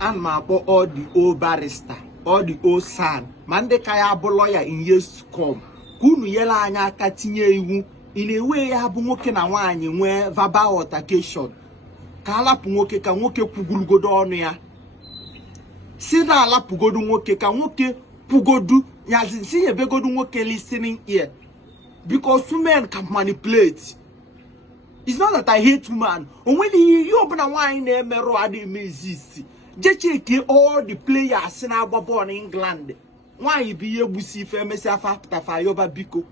and my all the old barrister, all the old son, man the kaya lawyer in years to come. Kunu yela anya katinye iwu in a way ya bụ nwoke na nwaanyị nwee verbal altercation. Ka alapụ nwoke ka nwoke kwugulugodo ọnụ ya. Si na alapụgodu nwoke ka nwoke pugodu yazi si yebegodu nwoke listening ear. Because women can manipulate. It's not that I hate women. Only you open a wine mero adi exist. Just check all the players in our born in England. Why be able to see famous after Fayoba Biko?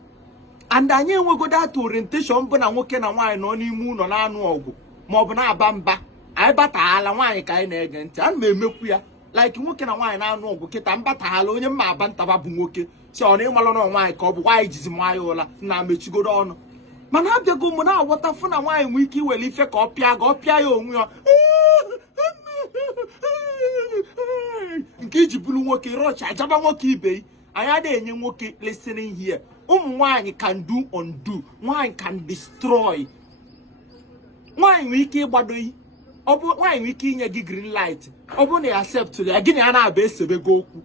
And I knew we go that orientation, but I'm working on wine on moon on our nogo. Mobna bamba. I bat a wine kind agent and may make like working on wine on nogo. Get and bat halo in my bantababuke. So name alone on my cob. Why is my ola? Now make you go on. Man have to go mona water for a wine wiki will if a copy I got Pio. Engage blue walkie roach, I jabba walkie bay. I had any walkie listening here. Wine can do undo, wine can destroy. Wine wiki body. Wine wiki in a green light. Obone accept to the again an base of a goku.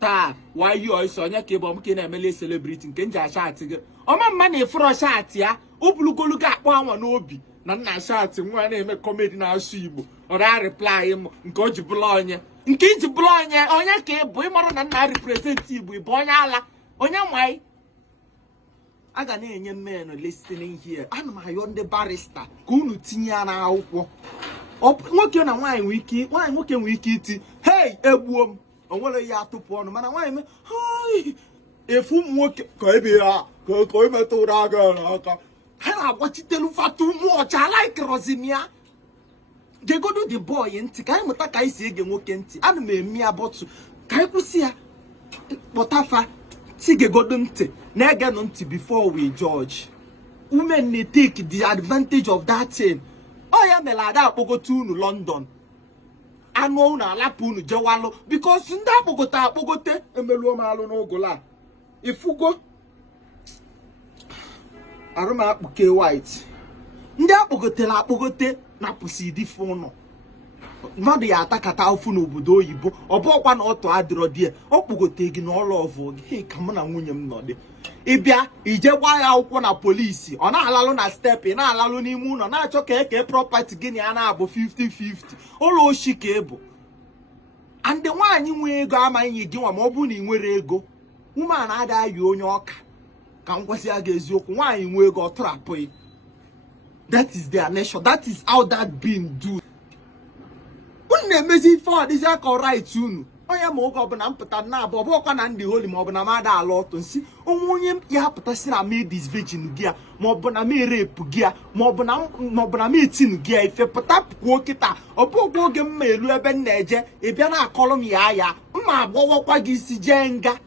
Ta, why you also on your cable can MLA celebrating Kenja shot. Oh, my money for a shot, ya. Oblu look at one obi. Nana shot and one name a comedy now shibu. Or I reply him, Coach Bologna. In case Bologna, on your cable, and I represent you with Boyala. On your way. I got any men listening here. I'm my own the barrister. Kunu Tiana Oko. Up working on wine wiki, wine working wiki. Hey, a woman. On what you have to put on man, why? Hi. If you work, Kabia, Koima to Raga. I watch it tell for too much. I like Rosimia. They go to the boy and Tikai Mutakai say again, Wokenti, and me about to Kaikusia. Botafa, Tige Godunte, Neganunti before we judge. Women may take the advantage of that thing. Oh, yeah, Melada Pogo to London. I know na lapunu jawalo because nda Bogota Bogote emelu malo no gola. If you go aroma buke white. Nda Bogote la Bogote na pusi di fono. Madu ya atakata ofu no obodo oyibo. Obokwa na oto adiro die. Okpugote gi no all of hey kam na nwunye m no de. Ibia ije gwa ya akwụkwọ na police. Ọ na-alalụ na step, na alalụ n'ime ụlọ na-achọ ka eke property gị na na abụ 50-50. Ụlọ oshi ka ebo. And the nwaanyị nwe ego amaghị gị nwa ma ọ bụ na ị nwere ego. Woman adaghị onye ọka. Ka ngwasị ya ga-eziokwu nwaanyị nwe ego trapụ. That is their nature. That is how that being do. Unu na-emezi for this aka right unu. Onye ma oge ọbụla mpụta na abụ ọbụkwa na ndị holy ma ọbụna ma ada ala ọtọ nsi onye ya pụtasị na me this virgin gị a ma ọbụna me rape gị a ma ọbụna me tin gị a ife pụta kwuo kịta ọbụkwa oge mma elu ebe m na-eje ịbịa na akọrọ m ya mma agbọwọkwa gị isi jee nga.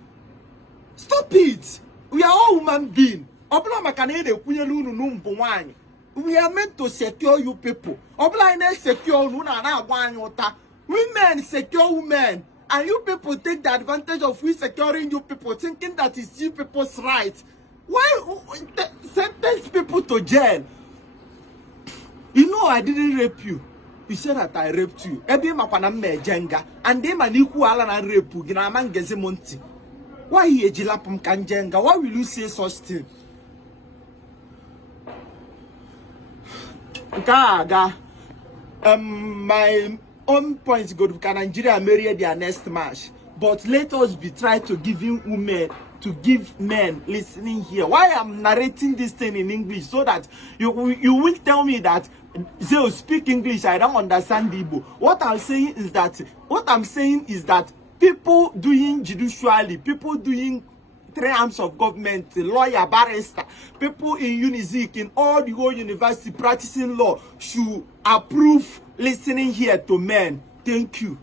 Stop it. We are all human being. Ọbụla maka na ị na-ekwunyere unu n'mbụ nwaanyị. We are meant to secure you people. Ọbụla anyị na-secure unu na-agba anyị ụta. Women secure women. And you people take the advantage of we securing you people, thinking that it's you people's right. Why sentence people to jail? You know I didn't rape you. You said that I raped you. Ebi makwana mmejenga. And they maniku ala na rape you. Gina mangeze monti. Why you ejilapum kanjenga? Why will you say such thing? Gaga. My own points go to Nigeria marry their next match, but let us be trying to giving women to give men listening here. Why I'm narrating this thing in English so that you will tell me that they'll speak English. I don't understand Igbo. What I'm saying is that people doing judicially, people doing three arms of government, lawyer, barrister, people in Unizik, in all the whole university practicing law should approve listening here to men. Thank you.